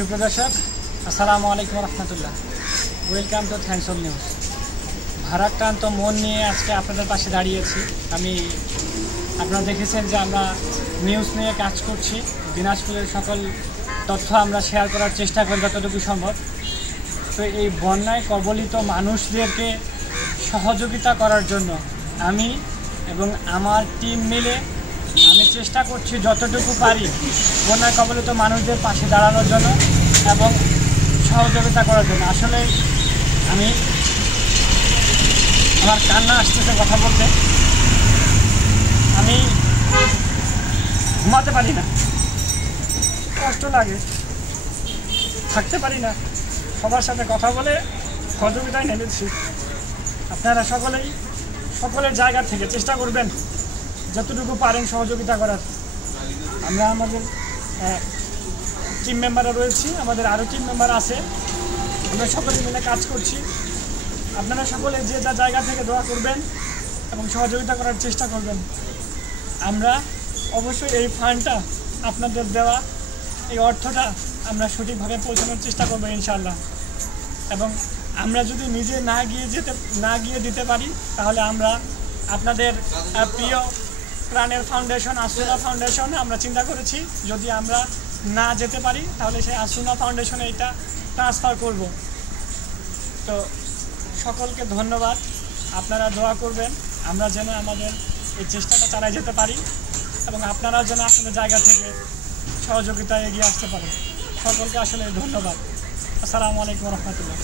সুপ্রদর্শক আসসালামু আলাইকুম রহমতুল্লাহ। Welcome to thanks all news. ভারাক্রান্ত মন নিয়ে আজকে আপনাদের পাশে দাঁড়িয়েছি। আপনারা দেখেছেন যে আমরা নিউজ নিয়ে কাজ করছি। দিনাজপুরের সকল তথ্য আমরা শেয়ার করার চেষ্টা করি যতটুকু সম্ভব। তো এই বন্যায় কবলিত মানুষদেরকে সহযোগিতা করার জন্য আমি এবং আমার টিম মিলে আমি চেষ্টা করছি যতটুকু পারি বন্যায় কবলিত মানুষদের পাশে দাঁড়ানোর জন্য এবং সহযোগিতা করার জন্য। আসলে আমার কান্না আসতেছে কথা বলতে। আমি ঘুমাতে পারি না, কষ্ট লাগে, থাকতে পারি না। সবার সাথে কথা বলে সহযোগিতায় নেমেছি। আপনারা সকলের জায়গা থেকে চেষ্টা করবেন যতটুকু পারেন সহযোগিতা করার। আমরা আমাদের টিম মেম্বাররা রয়েছি, আমাদের আরও টিম মেম্বার আছে, আমরা সকলে মিলে কাজ করছি। আপনারা সকলে যে যা জায়গা থেকে দোয়া করবেন এবং সহযোগিতা করার চেষ্টা করবেন। আমরা অবশ্যই এই ফান্ডটা আপনাদের দেওয়া এই অর্থটা আমরা সঠিকভাবে পৌঁছানোর চেষ্টা করবো ইনশাআল্লাহ। এবং আমরা যদি নিজে না গিয়ে দিতে পারি তাহলে আমরা আপনাদের প্রিয় প্রাণের ফাউন্ডেশন আসুনা ফাউন্ডেশনে আমরা চিন্তা করেছি যদি আমরা না যেতে পারি তাহলে সেই আসুনা ফাউন্ডেশনে এটা ট্রান্সফার করব। তো সকলকে ধন্যবাদ। আপনারা দোয়া করবেন আমরা যেন আমাদের এই চেষ্টাটা চালিয়ে যেতে পারি এবং আপনারাও যেন আপনাদের জায়গা থেকে সহযোগিতায় এগিয়ে আসতে পারেন। সকলকে আসলে ধন্যবাদ। আসসালামু আলাইকুম রহমতুল্লাহ।